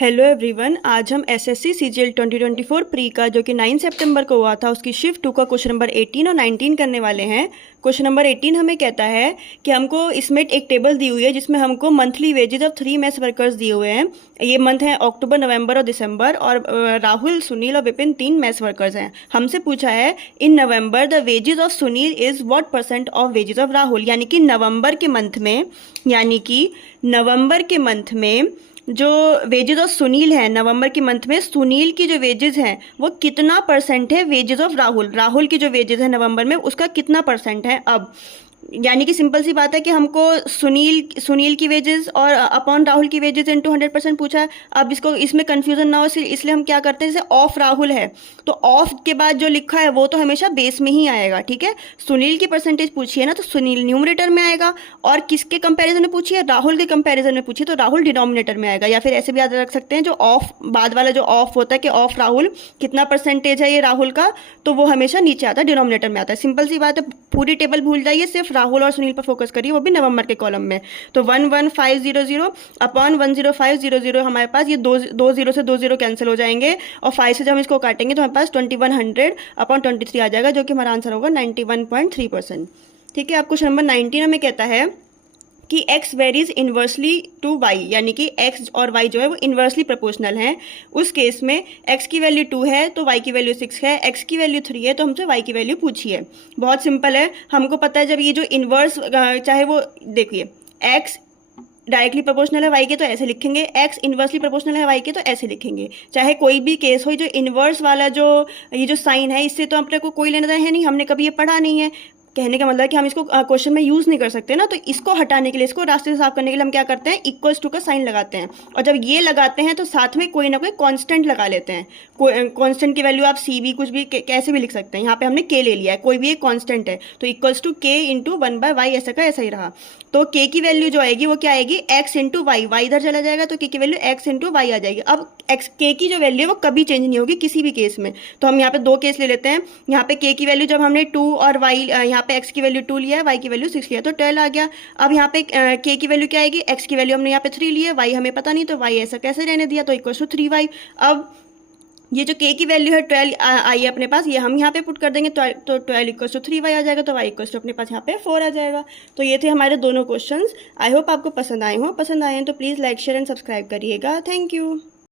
Hello everyone, आज हम SSC CGL 2024 pre का जो कि 9 सितंबर को हुआ था उसकी शिफ्ट 2 का क्वेश्चन नंबर 18 और 19 करने वाले हैं। क्वेश्चन नंबर 18 हमें कहता है कि हमको इसमें एक टेबल दी हुई है जिसमें हमको monthly wages of 3 mess workers दिए हुए हैं। ये मंथ है अक्टूबर, नवंबर और दिसंबर, और राहुल, सुनील और विपिन 3 मेस वर्कर्स हैं। हमसे पूछा है in November the wages of Sunil is what percent of wages of Rahul, यानी कि नवंबर के मंथ में जो वेजेस ऑफ सुनील है, नवंबर के मंथ में सुनील की जो वेजेस हैं वो कितना परसेंट है वेजेस ऑफ राहुल की जो वेजेस है नवंबर में उसका कितना परसेंट है। अब यानी कि सिंपल सी बात है कि हमको सुनील की वेजेस और अपॉन राहुल की वेजेस इनटू 100% पूछा है। अब इसमें कंफ्यूजन ना हो इसलिए हम क्या करते हैं, जैसे ऑफ राहुल है तो ऑफ के बाद जो लिखा है वो तो हमेशा बेस में ही आएगा, ठीक है। सुनील की परसेंटेज पूछी है ना तो सुनील न्यूमरेटर में आएगा, और किसके कंपैरिजन में पूछी है, राहुल के कंपैरिजन में पूछी तो राहुल डिनोमिनेटर में आएगा। या फिर ऐसे भी याद रख सकते हैं जो ऑफ बाद वाला जो ऑफ होता है कि ऑफ राहुल कितना परसेंटेज है ये राहुल का, तो वो हमेशा नीचे आता है, डिनोमिनेटर में आता है। सिंपल सी बात है, पूरी टेबल भूल जाइए, सिर्फ राहुल और सुनील पर फोकस करिए, वो भी नवंबर के कॉलम में। तो 11500 अपॉन 10500 हमारे पास ये दो जीरो से 2 जीरो कैंसिल हो जाएंगे, और 5 से जब हम इसको काटेंगे तो हमारे पास 2100 अपॉन 23 आ जाएगा, जो कि हमारा आंसर होगा 91.3%। ठीक है। अब क्वेश्चन नंबर 19 हमें कहता है कि x varies inversely to y, यानी कि x और y जो है वो इन्वर्सली प्रोपोर्शनल हैं। उस केस में x की वैल्यू 2 है तो y की वैल्यू 6 है, x की वैल्यू 3 है तो हमसे y की वैल्यू पूछी है। बहुत सिंपल है, हमको पता है जब ये जो इन्वर्स, चाहे वो देखिए x डायरेक्टली प्रोपोर्शनल है y के तो ऐसे लिखेंगे, x इन्वर्सली प्रोपोर्शनल है y के तो ऐसे लिखेंगे। चाहे कोई भी केस हो, जो इन्वर्स वाला जो ये जो साइन है इससे तो अपने को कोई लेना देना है नहीं, हमने कभी ये पढ़ा नहीं है। कहने का मतलब है कि हम इसको क्वेश्चन में यूज नहीं कर सकते ना, तो इसको हटाने के लिए, इसको रास्ते से साफ करने के लिए हम क्या करते हैं, इक्वल्स टू का साइन लगाते हैं। और जब ये लगाते हैं तो साथ में कोई ना कोई कांस्टेंट लगा लेते हैं। कांस्टेंट की वैल्यू आप सी भी कुछ भी कैसे भी लिख सकते हैं। यहाँ पे हमने के ले लिया है, कोई भी एक कांस्टेंट है तो इक्वल्स टू के इंटू 1/y, ऐसा का ऐसा ही रहा। तो के की वैल्यू जो आएगी वो क्या आएगी, x इंटू वाई, वाई इधर चला जाएगा तो के की वैल्यू x इंटू वाई आ जाएगी। अब x के की जो वैल्यू है वो कभी चेंज नहीं होगी किसी भी केस में। तो हम यहाँ पे 2 केस ले लेते हैं। यहाँ पे के की वैल्यू जब हमने 2 और y, यहाँ पे x की वैल्यू 2 लिया है, y की वैल्यू 6 लिया तो 12 आ गया। अब यहाँ पे के की वैल्यू क्या आएगी, x की वैल्यू हमने यहाँ पे 3 ली है, y हमें पता नहीं तो y ऐसा कैसे रहने दिया, तो इक्वल टू 3y। अब ये जो k की वैल्यू है 12 आई है अपने पास, ये हम यहाँ पे पुट कर देंगे तो 12 इक्वल टू 3y आ जाएगा, तो y इक्वल टू अपने पास यहाँ पे 4 आ जाएगा। तो ये थे हमारे दोनों क्वेश्चंस। आई होप आपको पसंद आए हैं तो please like, share and subscribe करिएगा। Thank you.